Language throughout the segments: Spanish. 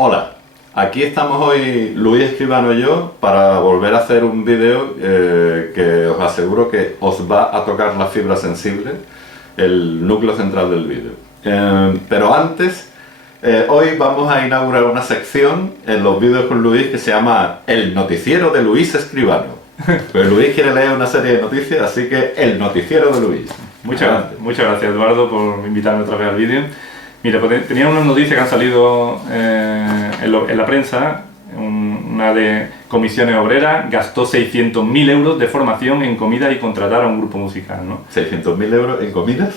Hola, aquí estamos hoy Luis Escribano y yo para volver a hacer un vídeo que os aseguro que os va a tocar la fibra sensible, el núcleo central del vídeo. Pero antes, hoy vamos a inaugurar una sección en los vídeos con Luis que se llama El Noticiero de Luis Escribano. Pero Luis quiere leer una serie de noticias, así que El Noticiero de Luis. Muchas gracias, Eduardo, por invitarme otra vez al vídeo. Mira, pues tenía unas noticias que han salido en la prensa. Una de Comisiones Obreras gastó 600.000 euros de formación en comida y contratar a un grupo musical, ¿no? ¿600.000 euros en comidas?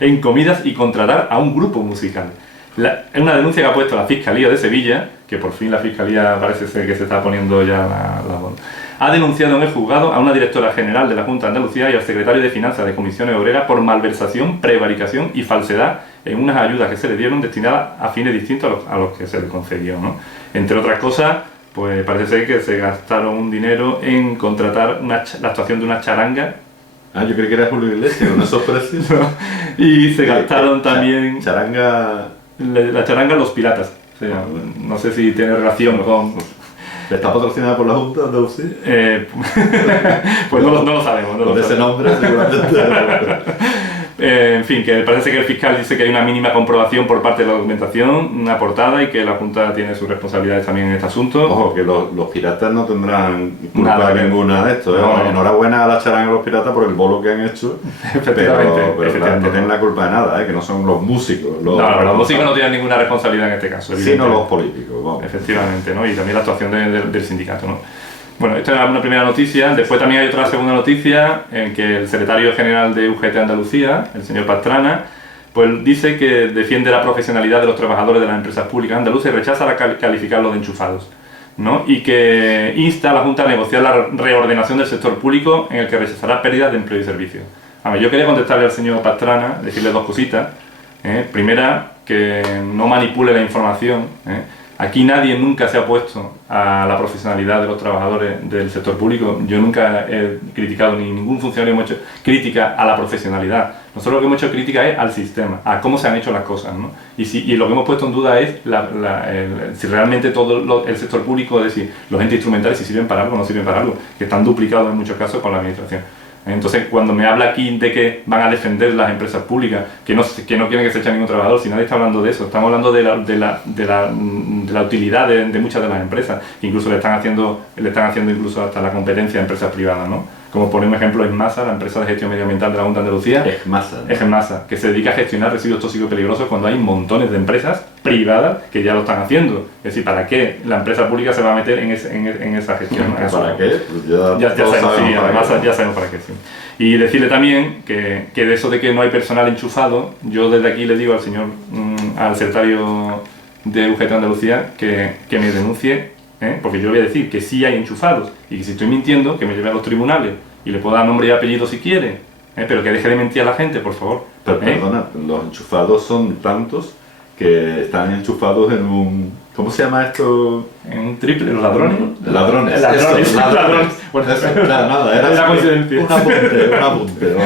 en comidas y contratar a un grupo musical. Es una denuncia que ha puesto la Fiscalía de Sevilla, que por fin la Fiscalía parece ser que se está poniendo ya la bola. Ha denunciado en el juzgado a una directora general de la Junta de Andalucía y al secretario de Finanzas de Comisiones Obreras por malversación, prevaricación y falsedad en unas ayudas que se le dieron destinadas a fines distintos a los que se le concedió, ¿no? Entre otras cosas, pues parece ser que se gastaron un dinero en contratar la actuación de una charanga. Ah, yo creí que era Julio Iglesias, con esos precios. No. Y se gastaron también... Charanga... La charanga Los Piratas. O sea, no sé si tiene relación con... ¿Está patrocinada por la Junta de Andalucía? Pues no lo sabemos. Con ese nombre seguramente... En fin, que parece que el fiscal dice que hay una mínima comprobación por parte de la documentación aportada y que la Junta tiene sus responsabilidades también en este asunto. Ojo, que los piratas no tendrán culpa ninguna de esto. No. Enhorabuena a la charanga de los piratas por el bolo que han hecho. Pero no tienen la culpa de nada, que no son los músicos. Los músicos no tienen ninguna responsabilidad en este caso. Sino los políticos. Vamos. Efectivamente, ¿no? Y también la actuación del sindicato, ¿no? Bueno, esta era una primera noticia. Después también hay otra segunda noticia en que el secretario general de UGT Andalucía, el señor Pastrana, pues dice que defiende la profesionalidad de los trabajadores de las empresas públicas andaluzas y rechaza calificarlos de enchufados, ¿no? Y que insta a la Junta a negociar la reordenación del sector público en el que rechazará pérdidas de empleo y servicios. A ver, yo quería contestarle al señor Pastrana, decirle dos cositas. Primera, que no manipule la información. Aquí nadie nunca se ha opuesto a la profesionalidad de los trabajadores del sector público. Yo nunca he criticado, ni ningún funcionario hemos hecho crítica a la profesionalidad. Nosotros lo que hemos hecho crítica es al sistema, a cómo se han hecho las cosas, ¿no? Y lo que hemos puesto en duda es si realmente todo el sector público, es decir, los entes instrumentales, si sirven para algo o no sirven para algo, que están duplicados en muchos casos con la administración. Entonces, cuando me habla aquí de que van a defender las empresas públicas, que no quieren que se eche ningún trabajador, si nadie está hablando de eso, estamos hablando de la utilidad de muchas de las empresas, que incluso le están haciendo incluso hasta la competencia a empresas privadas, ¿no? Como por ejemplo EGMASA, la empresa de gestión medioambiental de la Junta de Andalucía. EGMASA, que se dedica a gestionar residuos tóxicos peligrosos cuando hay montones de empresas privadas que ya lo están haciendo. Es decir, ¿para qué la empresa pública se va a meter en esa gestión? ¿Para qué? Pues ya sabemos, sí, además ya sabemos para qué. Sí. Y decirle también que de eso de que no hay personal enchufado, yo desde aquí le digo al señor, al secretario de UGT Andalucía, que me denuncie. Porque yo le voy a decir que sí hay enchufados y que si estoy mintiendo, que me lleve a los tribunales y le puedo dar nombre y apellido si quiere, pero que deje de mentir a la gente, por favor. Pero perdona, los enchufados son tantos que están enchufados en un... ¿Cómo se llama esto? ¿En un triple? ¿Los ladrones? Ladrones. Bueno, nada, era una coincidencia. Un apunte.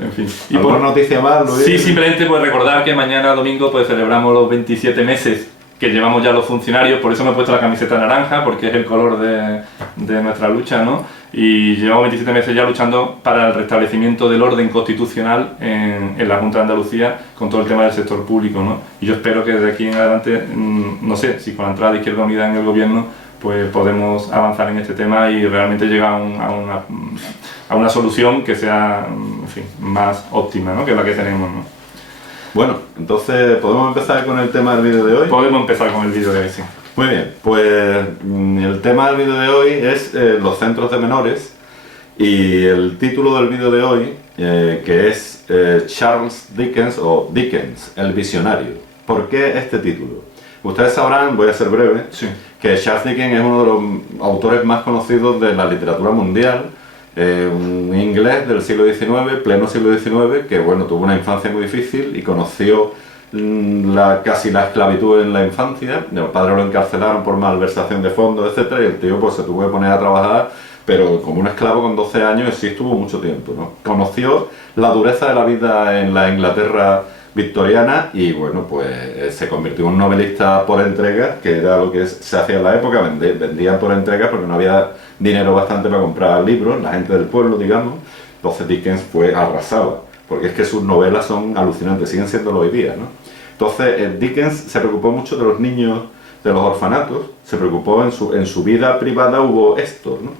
En fin. ¿Y por noticia más, Luis? Sí, simplemente pues recordar que mañana domingo pues celebramos los 27 meses que llevamos ya los funcionarios, por eso me he puesto la camiseta naranja, porque es el color de nuestra lucha, ¿no? Y llevamos 27 meses ya luchando para el restablecimiento del orden constitucional en la Junta de Andalucía con todo el tema del sector público, ¿no? Y yo espero que desde aquí en adelante, no sé, si con la entrada de Izquierda Unida en el gobierno, pues podemos avanzar en este tema y realmente llegar a una solución que sea, en fin, más óptima, ¿no? Que es la que tenemos, ¿no? Bueno, entonces, ¿podemos empezar con el tema del vídeo de hoy? Podemos empezar con el vídeo de hoy, sí. Muy bien, pues el tema del vídeo de hoy es los centros de menores y el título del vídeo de hoy, que es Charles Dickens o Dickens, el visionario. ¿Por qué este título? Ustedes sabrán, voy a ser breve, sí, que Charles Dickens es uno de los autores más conocidos de la literatura mundial. Un inglés del siglo XIX, pleno siglo XIX, que bueno, tuvo una infancia muy difícil y conoció casi la esclavitud en la infancia. El padre lo encarcelaron por malversación de fondos, etcétera, y el tío pues se tuvo que poner a trabajar, pero como un esclavo con 12 años, sí estuvo mucho tiempo, ¿no? Conoció la dureza de la vida en la Inglaterra victoriana, y bueno, pues se convirtió en un novelista por entregas, que era lo que se hacía en la época, vendían por entregas porque no había dinero bastante para comprar libros, la gente del pueblo, digamos. Entonces Dickens arrasaba, porque es que sus novelas son alucinantes, siguen siéndolo hoy día, ¿no? Entonces Dickens se preocupó mucho de los niños de los orfanatos, se preocupó en su vida privada, hubo esto, ¿no?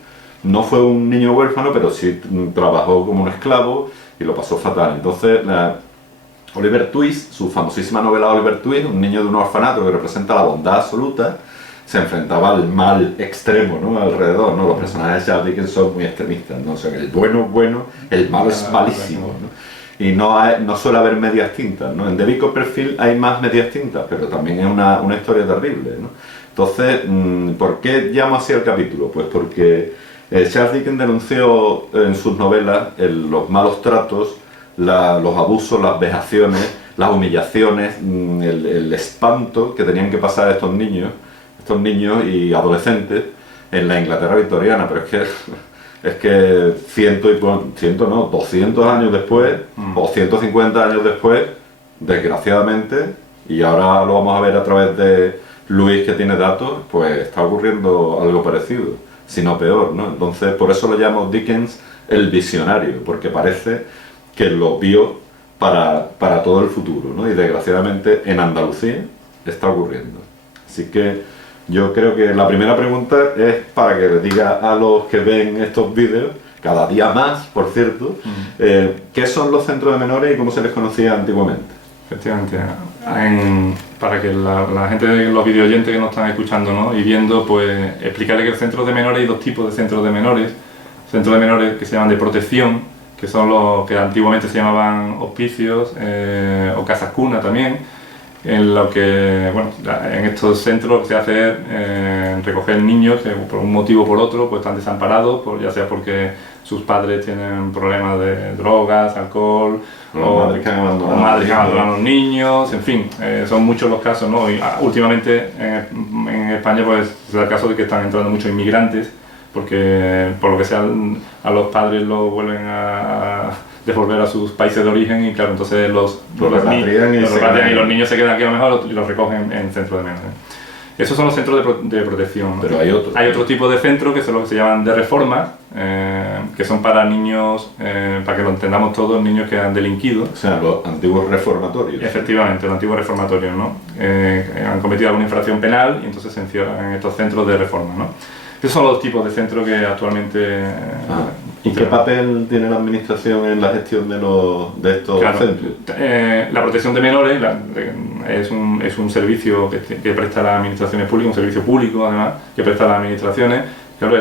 No fue un niño huérfano, pero sí trabajó como un esclavo y lo pasó fatal. Entonces Oliver Twist, su famosísima novela Oliver Twist, un niño de un orfanato que representa la bondad absoluta, se enfrentaba al mal extremo, ¿no? Alrededor, ¿no? Los personajes de Charles Dickens son muy extremistas, ¿no? O sea, el bueno es bueno, el malo es malísimo, ¿no? Y no suele haber medias tintas, ¿no? En David Copperfield hay más medias tintas, pero también es una historia terrible, ¿no? Entonces, ¿por qué llamo así al capítulo? Pues porque Charles Dickens denunció en sus novelas los malos tratos, los abusos, las vejaciones, las humillaciones, el espanto que tenían que pasar estos niños y adolescentes en la Inglaterra victoriana, pero es que 200 años después, o 150 años después, desgraciadamente, y ahora lo vamos a ver a través de Luis, que tiene datos, pues está ocurriendo algo parecido, si no peor, ¿no? Entonces, por eso lo llamo Dickens el visionario, porque parece que lo vio para todo el futuro, ¿no? Y desgraciadamente en Andalucía está ocurriendo. Así que yo creo que la primera pregunta es para que le diga a los que ven estos vídeos, cada día más, por cierto, ¿qué son los centros de menores y cómo se les conocía antiguamente? Efectivamente, para que la gente, los videoyentes que nos están escuchando, ¿no? Y viendo, pues explicarle que el centro de menores, hay dos tipos de centros de menores. Centros de menores que se llaman de protección, que son los que antiguamente se llamaban hospicios o casas cuna también, en lo que, bueno, en estos centros lo que se hace es recoger niños que por un motivo o por otro pues están desamparados, ya sea porque sus padres tienen problemas de drogas, alcohol, o madres que han abandonado a los niños, en fin, son muchos los casos, ¿no? Y, últimamente en España pues se da el caso de que están entrando muchos inmigrantes, porque por lo que sea a los padres los vuelven a devolver a sus países de origen, y claro, entonces los repatrian y los niños se quedan aquí a lo mejor y los recogen en centros de menores. Esos son los centros de protección, ¿no? Pero hay otro tipo de centros que son los que se llaman de reforma, que son para niños, para que lo entendamos todos, niños que han delinquido. O sea, los antiguos reformatorios. Efectivamente, los antiguos reformatorios, ¿no? Han cometido alguna infracción penal y entonces se encierran en estos centros de reforma, ¿no? Esos son los tipos de centros que actualmente... ¿Y qué papel tiene la administración en la gestión de estos centros? La protección de menores es un servicio que presta las administraciones públicas, un servicio público además, que presta las administraciones. Claro,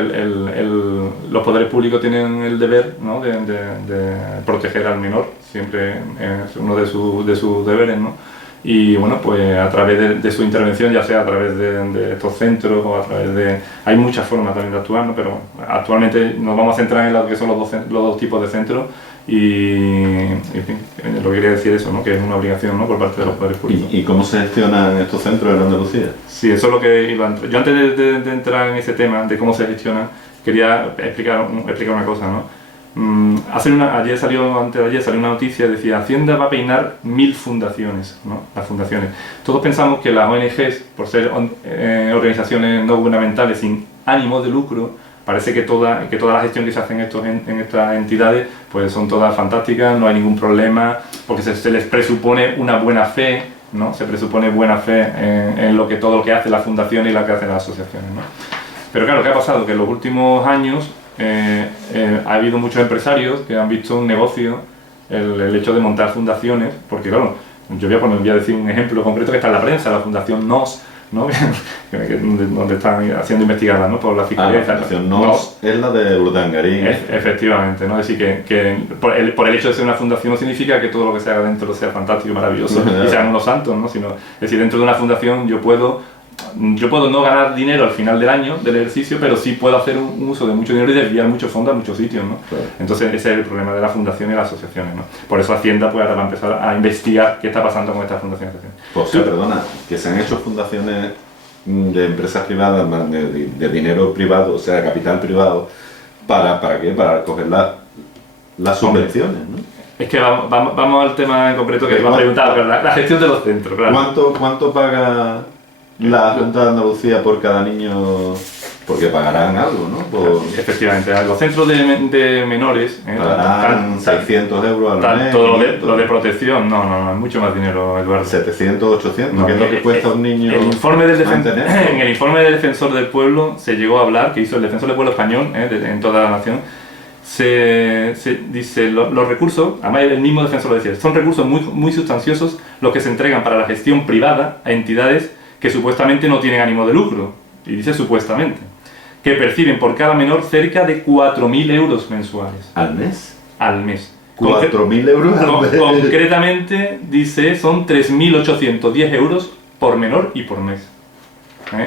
los poderes públicos tienen el deber, ¿no? de proteger al menor, siempre es uno de sus deberes, ¿no? Y bueno, pues a través de su intervención, ya sea a través de estos centros o a través de... Hay muchas formas también de actuar, ¿no? Pero bueno, actualmente nos vamos a centrar en lo que son los dos tipos de centros y, en fin, lo que quería decir eso, ¿no? Que es una obligación, ¿no? Por parte de los poderes públicos. ¿Y cómo se gestionan estos centros en Andalucía? Sí, eso es lo que iba a entrar. Yo antes de entrar en ese tema de cómo se gestiona, quería explicar una cosa, ¿no? Antes de ayer salió una noticia, decía: Hacienda va a peinar 1000 fundaciones, ¿no? Las fundaciones. Todos pensamos que las ONGs, por ser organizaciones no gubernamentales sin ánimo de lucro, parece que toda la gestión que se hace en estas entidades pues son todas fantásticas, no hay ningún problema, porque se les presupone una buena fe, ¿no? Se presupone buena fe en todo lo que hace la fundación y lo que hacen las asociaciones, ¿no? Pero claro, ¿qué ha pasado? Que en los últimos años ha habido muchos empresarios que han visto un negocio el hecho de montar fundaciones, porque claro, yo voy a decir un ejemplo concreto que está en la prensa, la Fundación NOS, ¿no? donde están siendo investigadas, ¿no? Por la Fiscalía. La Fundación NOS es la de Urdangarín. Efectivamente, ¿no? Es decir, que por el hecho de ser una fundación no significa que todo lo que se haga dentro sea fantástico y maravilloso y sean unos santos, ¿no? Sino, es decir, dentro de una fundación yo puedo no ganar dinero al final del año, del ejercicio, pero sí puedo hacer un uso de mucho dinero y desviar muchos fondos a muchos sitios, ¿no? Claro. Entonces ese es el problema de la fundación y las asociaciones, ¿no? Por eso Hacienda pues ahora va a empezar a investigar qué está pasando con estas fundaciones. Pues sí, perdona, que se han hecho fundaciones de empresas privadas, de dinero privado, o sea, de capital privado, ¿para qué? Para recoger las subvenciones, ¿no? Es que vamos al tema en concreto que me ha preguntado, pero la gestión de los centros, claro. ¿Cuánto paga la Junta de Andalucía por cada niño? Porque pagarán algo, ¿no? Efectivamente, los centros de menores pagarán 600 euros al mes. Todo lo de protección, no, es mucho más dinero, Eduardo. 700, 800, ¿qué es lo que cuesta un niño en el informe del Defensor del Pueblo se llegó a hablar, que hizo el Defensor del Pueblo español, en toda la nación, se dice los recursos, además el mismo defensor lo decía, son recursos muy sustanciosos los que se entregan para la gestión privada a entidades que supuestamente no tienen ánimo de lucro, y dice supuestamente, que perciben por cada menor cerca de 4.000 euros mensuales. ¿Al mes? Al mes. 4.000 euros al mes. Concretamente, dice, son 3.810 euros por menor y por mes.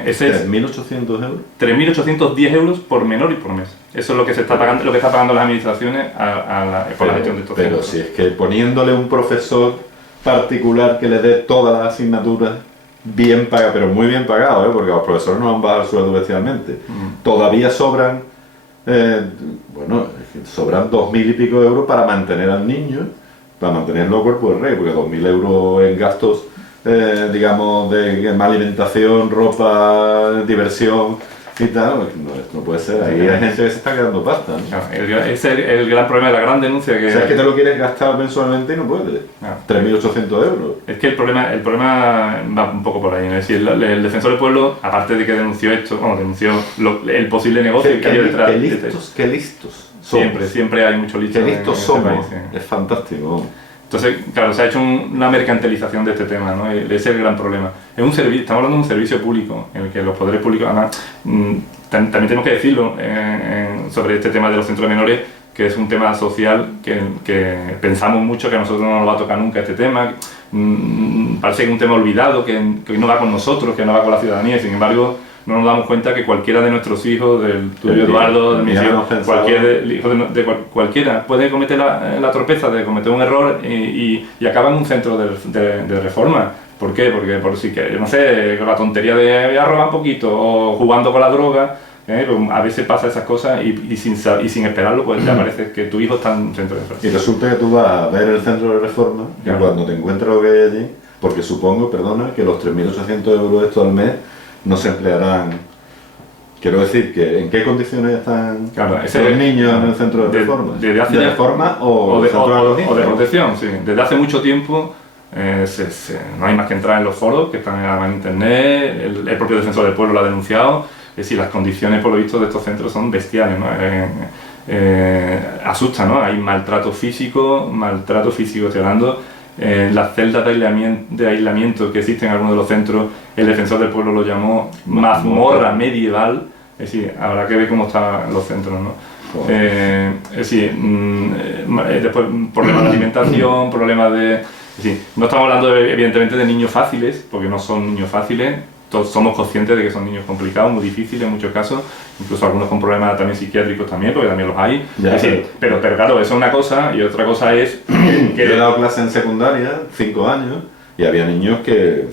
Ese es 3.800 euros. 3.810 euros por menor y por mes. Eso es lo que se está pagando, lo que está pagando las administraciones por la gestión de estos centros. Pero si es que poniéndole un profesor particular que le dé todas las asignaturas bien pagado, pero muy bien pagado, porque los profesores no van a bajar el sueldo especialmente. Todavía sobran, sobran 2.000 y pico euros para mantener al niño, para mantenerlo a cuerpo de rey, porque 2.000 euros en gastos, digamos, de alimentación, ropa, diversión y tal, no puede ser. Ahí hay gente que se está quedando pasta, ¿no? Claro, ese es el gran problema, la gran denuncia que... O sea, es que te lo quieres gastar mensualmente y no puedes. Claro. 3.800 euros. Es que el problema va un poco por ahí, ¿no? Es decir, el Defensor del Pueblo, aparte de que denunció esto, denunció el posible negocio que hay detrás. Qué listos. Siempre hay mucho listo. Qué listos somos. País, es fantástico. Entonces, claro, se ha hecho una mercantilización de este tema, ¿no? Ese es el gran problema. Es un servicio, estamos hablando de un servicio público, en el que los poderes públicos, además, también tenemos que decirlo sobre este tema de los centros de menores, que es un tema social que pensamos mucho que a nosotros no nos va a tocar nunca este tema. Parece que es un tema olvidado, que no va con nosotros, que no va con la ciudadanía, y sin embargo no nos damos cuenta que cualquiera de nuestros hijos, del tuyo Eduardo, del mío, cualquiera puede cometer la torpeza de cometer un error y acaba en un centro de reforma. ¿Por qué? Porque no sé, con la tontería de robar un poquito o jugando con la droga, a veces pasa esas cosas y sin esperarlo, pues te aparece que tu hijo está en un centro de reforma. Y resulta que tú vas a ver el centro de reforma y cuando te encuentras lo que hay allí, porque supongo, que los 3.800 euros estos al mes no se emplearán. Quiero decir que ¿en qué condiciones están los niños en el centro de reforma? ¿De reforma o de protección? Sí. Desde hace mucho tiempo no hay más que entrar en los foros que están en internet, el propio Defensor del Pueblo lo ha denunciado. Es decir, las condiciones por lo visto de estos centros son bestiales, ¿no? Asustan, ¿no? Hay maltrato físico, estoy hablando. Las celdas de aislamiento que existen en algunos de los centros, el Defensor del Pueblo lo llamó mazmorra medieval. Es decir, habrá que ver cómo están los centros, ¿no? Es decir, después problemas de alimentación, problemas de... Es decir, no estamos hablando evidentemente de niños fáciles, porque no son niños fáciles. Todos somos conscientes de que son niños complicados, muy difíciles en muchos casos, incluso algunos con problemas también psiquiátricos también, porque también los hay. Ya, es decir, pero claro, eso es una cosa, y otra cosa es que... Yo he dado clase en secundaria, 5 años, y había niños que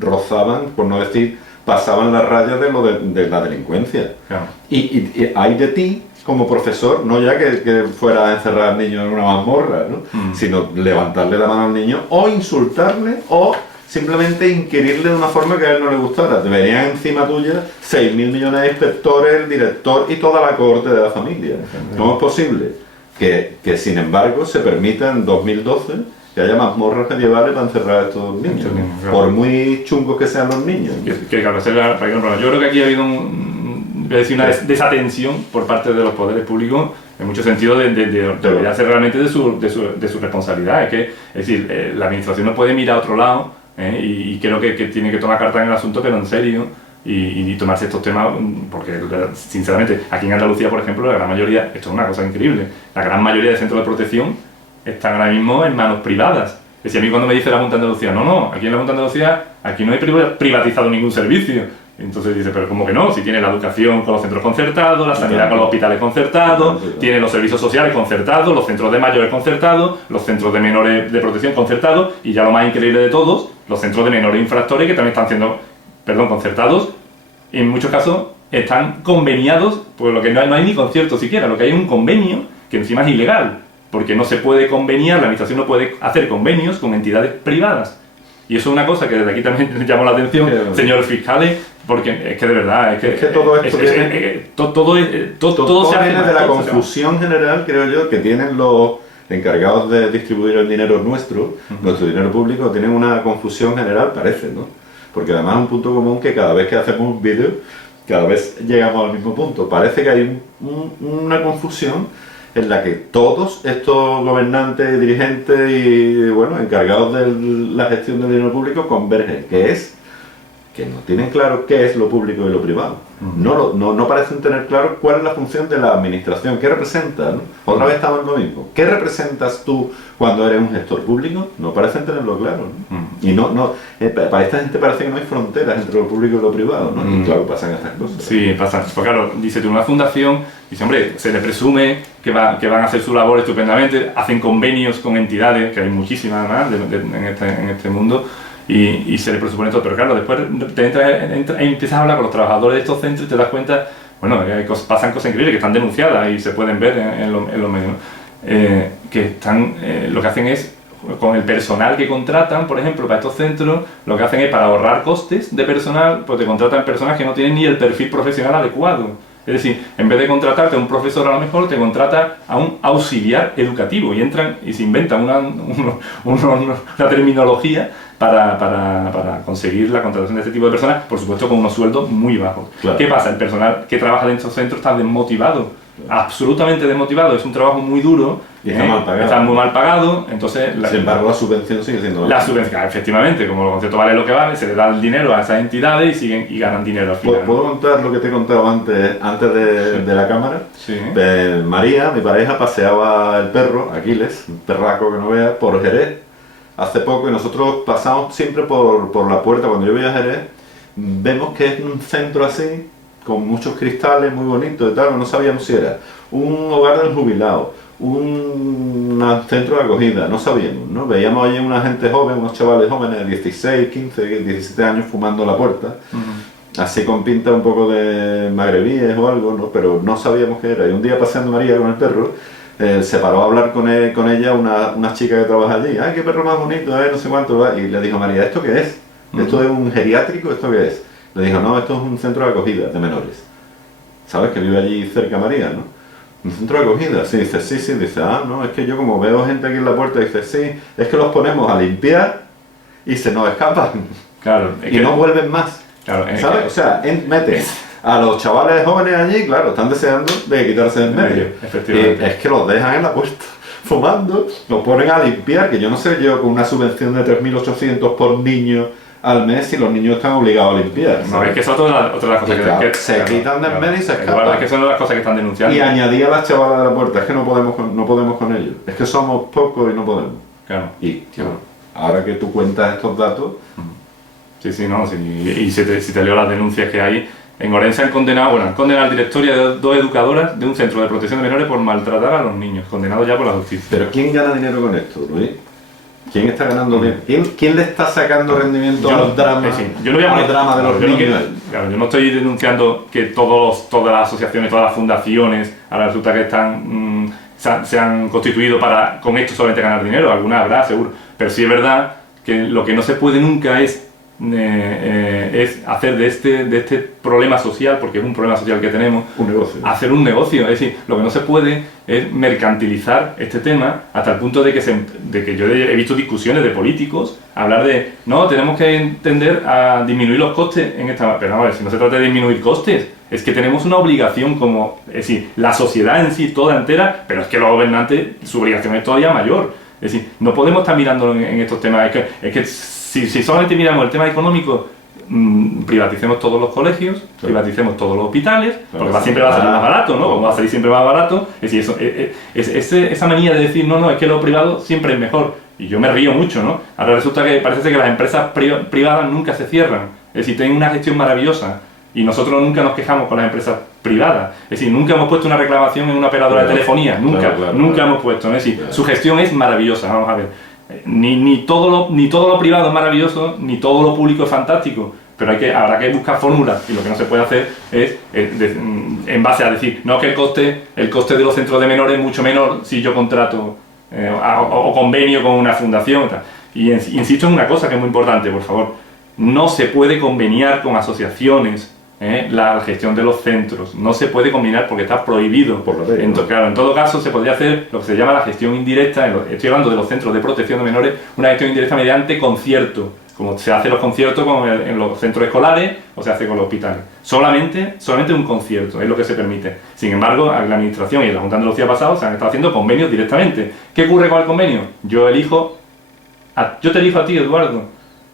rozaban, por no decir, pasaban las rayas de la delincuencia. Claro. Y hay de ti, como profesor, no ya que fuera a encerrar al niño en una mazmorra, ¿no? Sino levantarle la mano al niño, o insultarle, o simplemente inquirirle de una forma que a él no le gustara. Te venían encima tuya 6.000 millones de inspectores, el director y toda la cohorte de la familia. ¿Cómo es posible que sin embargo se permita en 2012 que haya mazmorras medievales para encerrar a estos niños? Claro. Por muy chungos que sean los niños. Yo creo que aquí ha habido una desatención por parte de los poderes públicos, en muchos sentidos, de olvidarse realmente de su responsabilidad. Es decir, la administración no puede mirar a otro lado, y creo que tiene que tomar carta en el asunto, pero en serio, y tomarse estos temas, porque sinceramente aquí en Andalucía, por ejemplo, la gran mayoría, esto es una cosa increíble, la gran mayoría de centros de protección están ahora mismo en manos privadas. Es decir, a mí cuando me dice la Junta de Andalucía, no, aquí en la Junta de Andalucía aquí no hay privatizado ningún servicio. Entonces dice, pero ¿cómo que no? Si tiene la educación con los centros concertados, la sanidad con los hospitales concertados, tiene los servicios sociales concertados, los centros de mayores concertados, los centros de menores de protección concertados, y ya lo más increíble de todos, los centros de menores infractores que también están siendo, concertados, y en muchos casos están conveniados, pues lo que no hay ni concierto siquiera, lo que hay es un convenio que encima es ilegal. porque no se puede conveniar, la administración no puede hacer convenios con entidades privadas. Y eso es una cosa que desde aquí también le llamó la atención, señor fiscales, porque es que de verdad, es que todo esto todo se hace viene de la confusión general, creo yo, que tienen los encargados de distribuir el dinero nuestro, nuestro dinero público, tienen una confusión general, parece, ¿no? Porque además es un punto común que cada vez que hacemos un vídeo, cada vez llegamos al mismo punto. Parece que hay una confusión en la que todos estos gobernantes, dirigentes y, bueno, encargados de la gestión del dinero público convergen, que es que no tienen claro qué es lo público y lo privado. No parecen tener claro cuál es la función de la administración, qué representa, ¿no? Otra vez estamos en lo mismo. ¿Qué representas tú cuando eres un gestor público? No parecen tenerlo claro, ¿no? Y para esta gente parece que no hay fronteras entre lo público y lo privado, ¿no? Y claro, pasan estas cosas. Sí, pasan. Pues claro, dice tú, una fundación, dice, hombre, se le presume que van a hacer su labor estupendamente, hacen convenios con entidades, que hay muchísimas además en este mundo, y se le presupone todo, pero claro, después empiezas a hablar con los trabajadores de estos centros y te das cuenta, bueno, pasan cosas increíbles que están denunciadas y se pueden ver en los medios, ¿no? Que están, lo que hacen es, con el personal que contratan, por ejemplo, para estos centros, lo que hacen es, para ahorrar costes de personal, pues te contratan personas que no tienen ni el perfil profesional adecuado. Es decir, en vez de contratarte a un profesor, a lo mejor te contrata a un auxiliar educativo y entran y se inventan una terminología para conseguir la contratación de este tipo de personas, por supuesto con unos sueldos muy bajos. Claro. ¿Qué pasa? El personal que trabaja en estos centros está desmotivado, absolutamente desmotivado, es un trabajo muy duro, y está mal pagado. Está muy mal pagado, entonces... Sin embargo, la subvención sigue siendo... La subvención, efectivamente, como el concepto vale lo que vale, se le da el dinero a esas entidades y siguen y ganan dinero al final. ¿Puedo contar lo que te he contado antes de la cámara? Sí. María, mi pareja, paseaba el perro, Aquiles, un perraco que no veas, por Jerez hace poco, y nosotros pasamos siempre por la puerta. Cuando yo voy a Jerez, vemos que es un centro así, con muchos cristales, muy bonitos y tal, no sabíamos si era un hogar del jubilado, un centro de acogida, no sabíamos, ¿no? Veíamos allí una gente joven, unos chavales jóvenes de 16, 15, 17 años fumando a la puerta, así con pinta un poco de magrebíes o algo, ¿no? Pero no sabíamos qué era. Y un día paseando María con el perro, se paró a hablar con ella una chica que trabaja allí. ¡Ay, qué perro más bonito! No sé cuánto. Y le dijo a María, ¿esto qué es? ¿Esto es un geriátrico? ¿Esto qué es? Le dijo, no, esto es un centro de acogida de menores. ¿Sabes? Que vive allí cerca María, ¿no? ¿Un centro de acogida? Sí, dice, sí. Dice, no, es que yo como veo gente aquí en la puerta, dice, sí, es que los ponemos a limpiar y se nos escapan. Claro. Y no vuelven más. Claro, ¿sabes? O sea, mete a los chavales jóvenes allí, claro, están deseando de quitarse del medio. Efectivamente. Es que los dejan en la puerta fumando, los ponen a limpiar, que yo no sé yo con una subvención de 3.800 por niño al mes si los niños están obligados a limpiar. ¿sabes? No, es que eso es otra de las cosas que se quitan del medio y se escapan. Es que son las cosas que están denunciando. Y añadí a las chavalas de la puerta, es que no podemos con ellos. Es que somos pocos y no podemos. Claro. Y, tío, ahora que tú cuentas estos datos... Sí, no, sí. Y si te leo las denuncias que hay, en Orense han condenado al director y a dos educadoras de un centro de protección de menores por maltratar a los niños, condenados ya por la justicia. Pero ¿quién gana dinero con esto, Luis? ¿Quién está ganando dinero? ¿Quién le está sacando rendimiento al drama de los niños? Yo no estoy denunciando que todas las asociaciones, todas las fundaciones, ahora resulta que se han constituido para con esto solamente ganar dinero, alguna habrá seguro, pero sí es verdad que lo que no se puede nunca es hacer de este problema social, porque es un problema social que tenemos, un negocio. Hacer un negocio. Es decir, lo que no se puede es mercantilizar este tema hasta el punto de que yo he visto discusiones de políticos hablar de, no, tenemos que tender a disminuir los costes en esta... Pero no, si no se trata de disminuir costes, es que tenemos una obligación es decir, la sociedad en sí toda entera, pero es que los gobernantes, su obligación es todavía mayor. Es decir, no podemos estar mirándolo en estos temas. Es que si solamente miramos el tema económico, privaticemos todos los colegios, claro, privaticemos todos los hospitales, porque siempre va a salir más barato, ¿no? Como va a salir siempre más barato. Es decir, esa manía de decir, no, es que lo privado siempre es mejor. Y yo me río mucho, ¿no? Ahora resulta que parece que las empresas privadas nunca se cierran. Es decir, tienen una gestión maravillosa. Y nosotros nunca nos quejamos con las empresas privadas. Es decir, nunca hemos puesto una reclamación en una operadora de telefonía. Nunca hemos puesto, ¿no? Es decir, su gestión es maravillosa, vamos a ver. Ni todo lo privado es maravilloso, ni todo lo público es fantástico, pero habrá que buscar fórmulas, y lo que no se puede hacer es en base a decir, no, que el coste de los centros de menores es mucho menor si yo contrato o convenio con una fundación. Tal. Y insisto en una cosa que es muy importante, por favor, no se puede conveniar con asociaciones la gestión de los centros, no se puede combinar porque está prohibido. Por la ley, ¿no? Claro, en todo caso se podría hacer lo que se llama la gestión indirecta, estoy hablando de los centros de protección de menores, una gestión indirecta mediante concierto, como se hace los conciertos en los centros escolares o se hace con los hospitales. Solamente un concierto es lo que se permite. Sin embargo, la Administración y la Junta de Andalucía pasado se han estado haciendo convenios directamente. ¿Qué ocurre con el convenio? Yo te elijo a ti, Eduardo,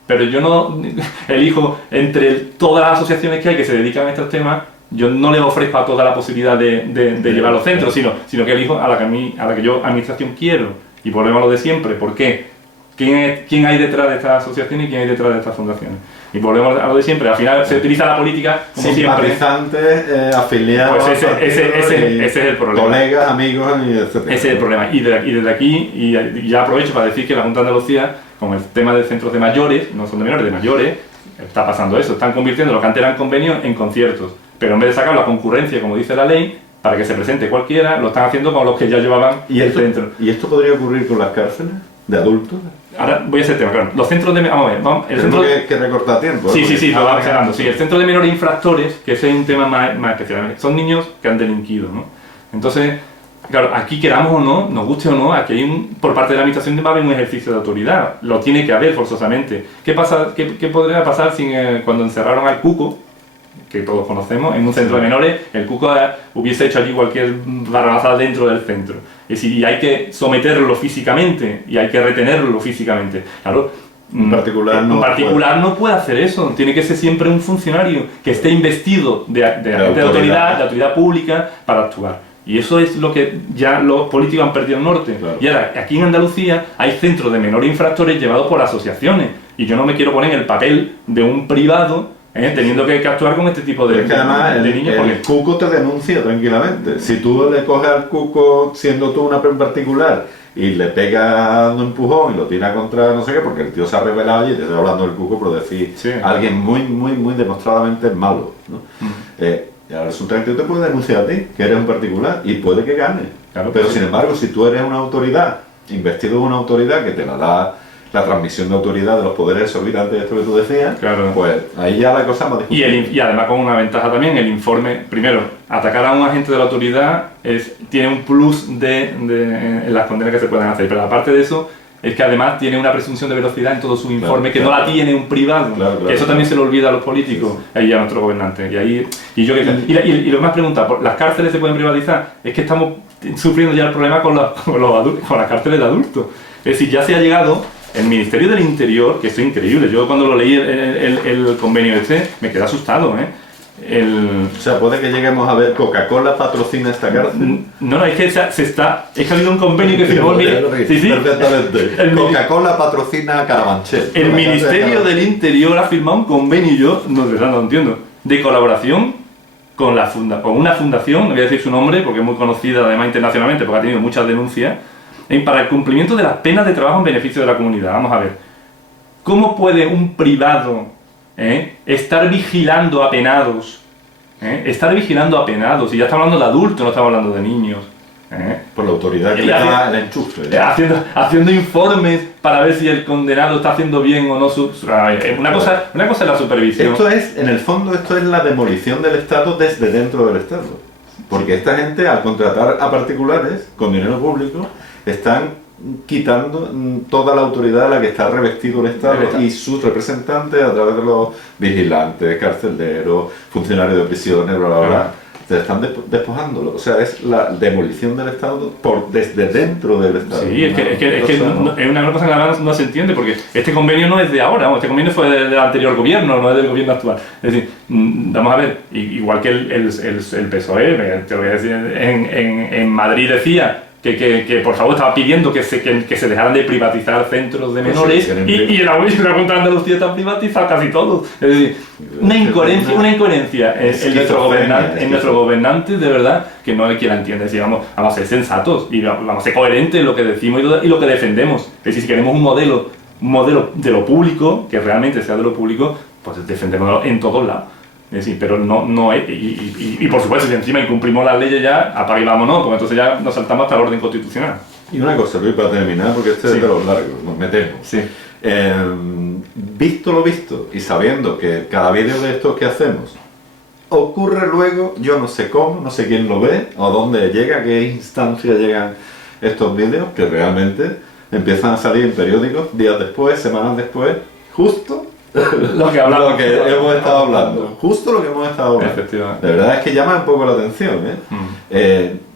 pero yo no elijo entre todas las asociaciones que hay que se dedican a estos temas, yo no le ofrezco a toda la posibilidad de llevar los centros, sino que elijo a la que yo, administración, quiero. Y volvemos a lo de siempre. ¿Por qué? ¿Quién hay detrás de estas asociaciones y quién hay detrás de estas fundaciones? Y volvemos a lo de siempre. Al final se utiliza la política como siempre. Simpatizantes, afiliados, pues ese es el problema. Colegas, amigos, etc. Ese es el problema. Y desde aquí, y ya aprovecho para decir que la Junta de Andalucía, con el tema de centros de mayores, no son de menores, de mayores, está pasando eso. Están convirtiendo lo que antes eran convenios en conciertos. Pero en vez de sacarlo a concurrencia, como dice la ley, para que se presente cualquiera, lo están haciendo con los que ya llevaban el centro. ¿Y esto podría ocurrir con las cárceles de adultos? Ahora voy a ese tema, claro. Los centros de... Vamos a ver, el centro que recortar tiempo. Sí, lo vamos cerrando. Sí, el centro de menores infractores, que ese es un tema más especial. Son niños que han delinquido, ¿no? Entonces, claro, aquí queramos o no, nos guste o no, aquí hay por parte de la administración va a haber un ejercicio de autoridad. Lo tiene que haber forzosamente. ¿Qué podría pasar si cuando encerraron al Cuco, que todos conocemos, en un centro de menores, el Cuco hubiese hecho allí cualquier barrabasada dentro del centro? Es decir, y hay que someterlo físicamente y hay que retenerlo físicamente. Claro, un particular no puede hacer eso. Tiene que ser siempre un funcionario que esté investido de autoridad pública para actuar. Y eso es lo que ya los políticos han perdido el norte. Claro. Y ahora, aquí en Andalucía hay centros de menores infractores llevados por asociaciones. Y yo no me quiero poner en el papel de un privado teniendo que actuar con este tipo de, es que además de niños. El Cuco te denuncia tranquilamente. Si tú le coges al Cuco siendo tú una particular y le pegas un empujón y lo tiras contra no sé qué, porque el tío se ha revelado y te estoy hablando del Cuco, pero decir alguien muy demostradamente malo, ¿no? Y ahora resulta que el tío te puede denunciar a ti, que eres un particular, y puede que gane. Claro, pero sin embargo, si tú eres una autoridad, investido en una autoridad que te la da la transmisión de autoridad de los poderes exorbitantes de esto que tú decías, claro, pues ahí ya la cosa más difícil. Y además con una ventaja también, el informe, primero, atacar a un agente de la autoridad tiene un plus en las condenas que se pueden hacer, pero aparte de eso, es que además tiene una presunción de velocidad en todo su informe, que no la tiene un privado. Claro, eso también se lo olvida a los políticos, ahí a nuestro gobernante. Y lo que me has preguntado, ¿las cárceles se pueden privatizar? Es que estamos sufriendo ya el problema con las cárceles de adultos. Es decir, ya se ha llegado... El Ministerio del Interior, que esto es increíble, yo cuando lo leí el convenio me quedé asustado, O sea, puede que lleguemos a ver Coca-Cola patrocina esta cárcel. No, es que es que ha habido un convenio que firmó perfectamente. Coca-Cola patrocina Carabanchel. El Ministerio del Interior ha firmado un convenio, yo no entiendo, de colaboración con una fundación, no voy a decir su nombre porque es muy conocida además internacionalmente, porque ha tenido muchas denuncias, para el cumplimiento de las penas de trabajo en beneficio de la comunidad. Vamos a ver, ¿cómo puede un privado estar vigilando a penados? Estar vigilando a penados, y ya estamos hablando de adultos, no estamos hablando de niños. Por la autoridad que le da el enchufe. Haciendo informes para ver si el condenado está haciendo bien o no una cosa es la supervisión. En el fondo, esto es la demolición del Estado desde dentro del Estado. Porque esta gente, al contratar a particulares con dinero público, están quitando toda la autoridad de la que está revestido el Estado y sus representantes a través de los vigilantes, carceleros, funcionarios de prisiones, bla, bla, bla. Se están despojándolo. O sea, es la demolición del Estado desde dentro del Estado. Sí, es una cosa que además no se entiende, porque este convenio no es de ahora, este convenio fue del anterior gobierno, no es del gobierno actual. Es decir, vamos a ver, igual que el PSOE, te voy a decir, en Madrid decía que por favor estaba pidiendo que se dejaran de privatizar centros de menores, y en la Junta de Andalucía está privatizado casi todo. Es decir, una incoherencia en nuestro gobernante, de verdad, que no le quiera entender. Si vamos a ser sensatos y vamos a ser coherentes en lo que decimos y lo que defendemos. Es decir, si queremos un modelo de lo público, que realmente sea de lo público, pues defendemos en todos lados. Es decir, pero no es, y por supuesto, si encima incumplimos las leyes ya, apaga y vámonos, porque entonces ya nos saltamos hasta el orden constitucional. Y una cosa, Luis, para terminar, porque este es de los largos, nos metemos. Sí. Visto lo visto y sabiendo que cada vídeo de estos que hacemos ocurre luego, yo no sé cómo, no sé quién lo ve, o dónde llega, a qué instancia llegan estos vídeos, que realmente empiezan a salir en periódicos días después, semanas después, justo lo que hemos estado hablando. Justo lo que hemos estado hablando. Efectivamente. De verdad es que llama un poco la atención,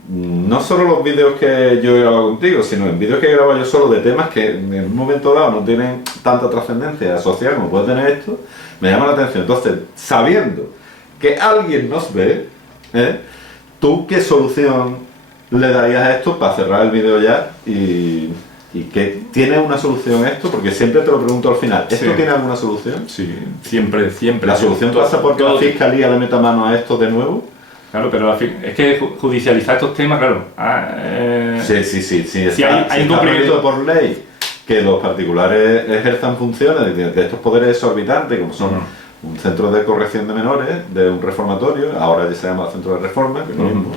no solo los vídeos que yo he grabado contigo, sino en vídeos que he grabado yo solo de temas que en un momento dado no tienen tanta trascendencia social como puede tener esto, me llama la atención. Entonces, sabiendo que alguien nos ve, ¿tú qué solución le darías a esto para cerrar el vídeo ya y que tiene una solución esto? Porque siempre te lo pregunto al final, ¿esto tiene alguna solución? Sí, siempre. ¿La solución pasa porque la Fiscalía le meta mano a esto de nuevo? Claro, pero es que judicializar estos temas, claro. Sí. Si hay incumplimiento por ley que los particulares ejerzan funciones de estos poderes exorbitantes, como son un centro de corrección de menores, de un reformatorio, ahora ya se llama centro de reforma, que es lo mismo.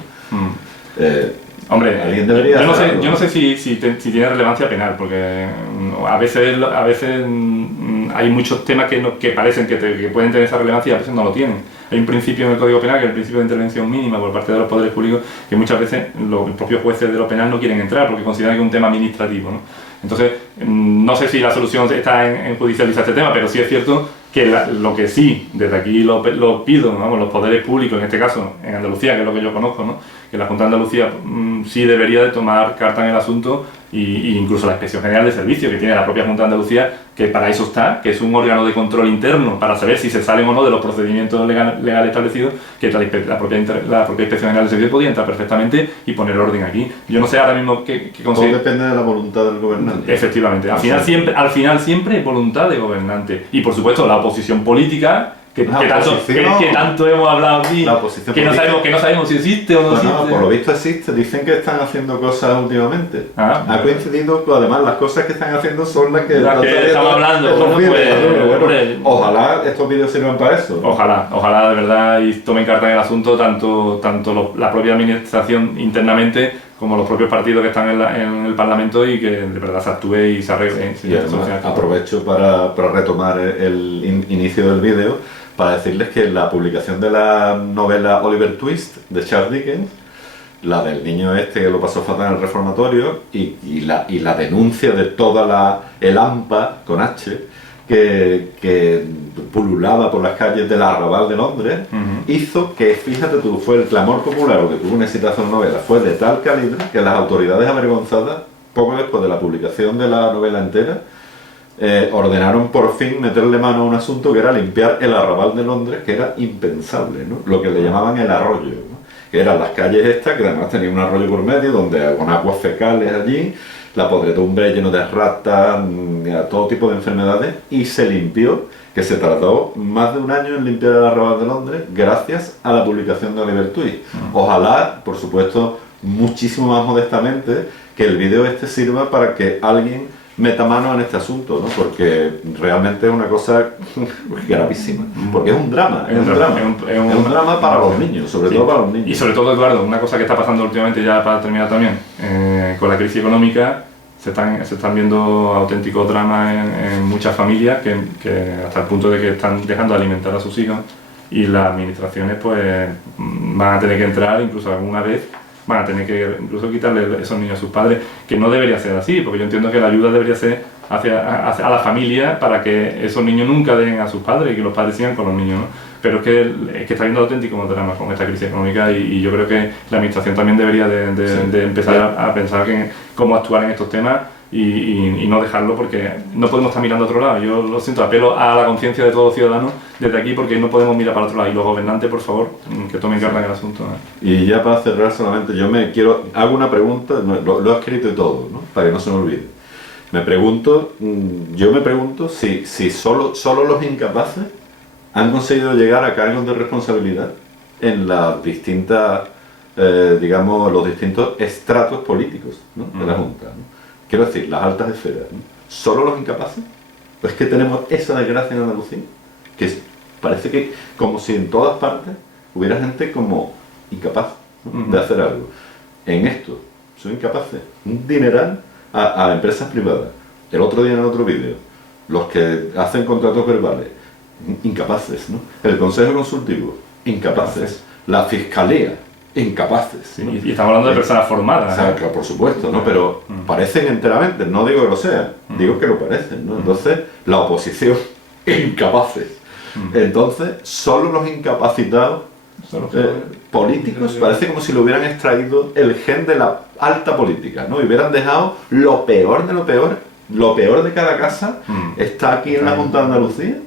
Hombre, alguien debería yo no sé si tiene relevancia penal, porque a veces hay muchos temas que parecen que pueden tener esa relevancia y a veces no lo tienen. Hay un principio en el Código Penal, que es el principio de intervención mínima por parte de los poderes públicos, que muchas veces los propios jueces de lo penal no quieren entrar porque consideran que es un tema administrativo, ¿no? Entonces, no sé si la solución está en judicializar este tema, pero sí es cierto que lo que sí, desde aquí lo pido, vamos, los poderes públicos, en este caso en Andalucía, que es lo que yo conozco, ¿no? Que la Junta de Andalucía sí debería de tomar carta en el asunto y incluso la Inspección General de Servicios, que tiene la propia Junta de Andalucía, que para eso está, que es un órgano de control interno para saber si se salen o no de los procedimientos legales establecidos, que la propia Inspección General de Servicios podía entrar perfectamente y poner orden aquí. Yo no sé ahora mismo qué conseguir. Todo depende de la voluntad del gobernante. Efectivamente, al final siempre hay voluntad de gobernante. Y por supuesto la oposición política, que tanto hemos hablado aquí, que no sabemos si existe o no existe. Por lo visto existe, dicen que están haciendo cosas últimamente. Ha coincidido, además las cosas que están haciendo son las que estamos hablando. Ojalá estos vídeos sirvan para eso. Ojalá de verdad y tomen carta en el asunto tanto la propia administración internamente como los propios partidos que están en el Parlamento y que de verdad se actúe y se arregle. Y además, aprovecho para retomar el inicio del vídeo para decirles que la publicación de la novela Oliver Twist de Charles Dickens, la del niño este que lo pasó fatal en el reformatorio y la denuncia de toda el AMPA con H que pululaba por las calles del Arrabal de Londres, hizo que, fíjate tú, fue el clamor popular, o que tuvo un exitazo en novela, fue de tal calibre que las autoridades avergonzadas, poco después de la publicación de la novela entera, ordenaron por fin meterle mano a un asunto que era limpiar el Arrabal de Londres, que era impensable, ¿no? Lo que le llamaban el arroyo, ¿no? Que eran las calles estas, que además tenían un arroyo por medio, donde con aguas fecales allí, la podredumbre lleno de ratas, todo tipo de enfermedades, y se limpió, que se tardó más de un año en limpiar el Arrabal de Londres gracias a la publicación de Oliver Twist. Ojalá, por supuesto, muchísimo más modestamente, que el vídeo este sirva para que alguien meta mano en este asunto, ¿no? Porque realmente es una cosa gravísima, porque es un drama, es un drama para los niños, sobre todo para los niños. Y sobre todo, Eduardo, una cosa que está pasando últimamente, ya para terminar también, con la crisis económica, se están viendo auténticos dramas en muchas familias que hasta el punto de que están dejando de alimentar a sus hijos y las administraciones pues van a tener que entrar incluso alguna vez, van a tener que incluso quitarle esos niños a sus padres, que no debería ser así, porque yo entiendo que la ayuda debería ser a la familia para que esos niños nunca dejen a sus padres y que los padres sigan con los niños, ¿no? Pero es que está habiendo auténticos dramas con esta crisis económica y yo creo que la administración también debería de empezar a pensar cómo actuar en estos temas y no dejarlo, porque no podemos estar mirando a otro lado. Yo lo siento, apelo a la conciencia de todos los ciudadanos desde aquí, porque no podemos mirar para otro lado, y los gobernantes, por favor, que tomen carta en el asunto, ¿eh? Y ya para cerrar solamente, hago una pregunta, lo he escrito y todo, ¿no? Para que no se me olvide. Yo me pregunto si solo los incapaces han conseguido llegar a cargos de responsabilidad en las distintas, los distintos estratos políticos, ¿no? De la Junta, ¿no? Quiero decir, las altas esferas, ¿no? ¿Solo los incapaces? Pues que tenemos esa desgracia en Andalucía, parece que como si en todas partes hubiera gente como incapaz, ¿no?, de hacer algo. En esto son incapaces. Un dineral a empresas privadas. El otro día en el otro vídeo, los que hacen contratos verbales, incapaces, ¿no? El Consejo Consultivo, incapaces. La Fiscalía, incapaces, ¿no? Y estamos hablando de personas formadas. O sea, claro, por supuesto, ¿no? Pero parecen enteramente, no digo que lo sean, digo que lo parecen, ¿no? Entonces, la oposición, incapaces. Entonces, solo los incapacitados políticos, parece como si lo hubieran extraído el gen de la alta política, ¿no? Y hubieran dejado lo peor de lo peor de cada casa está aquí en la Junta de Andalucía.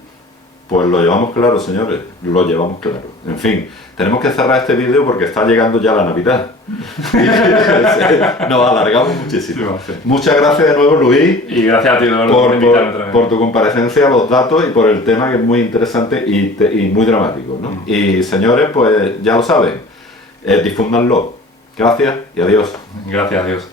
Pues lo llevamos claro, señores, lo llevamos claro. En fin, tenemos que cerrar este vídeo porque está llegando ya la Navidad. Nos alargamos muchísimo. Muchas gracias de nuevo, Luis. Y gracias a ti por invitarme otra vez. Por tu comparecencia, los datos y por el tema que es muy interesante y muy dramático, ¿no? Y señores, pues ya lo saben, difúndanlo. Gracias y adiós. Gracias, adiós.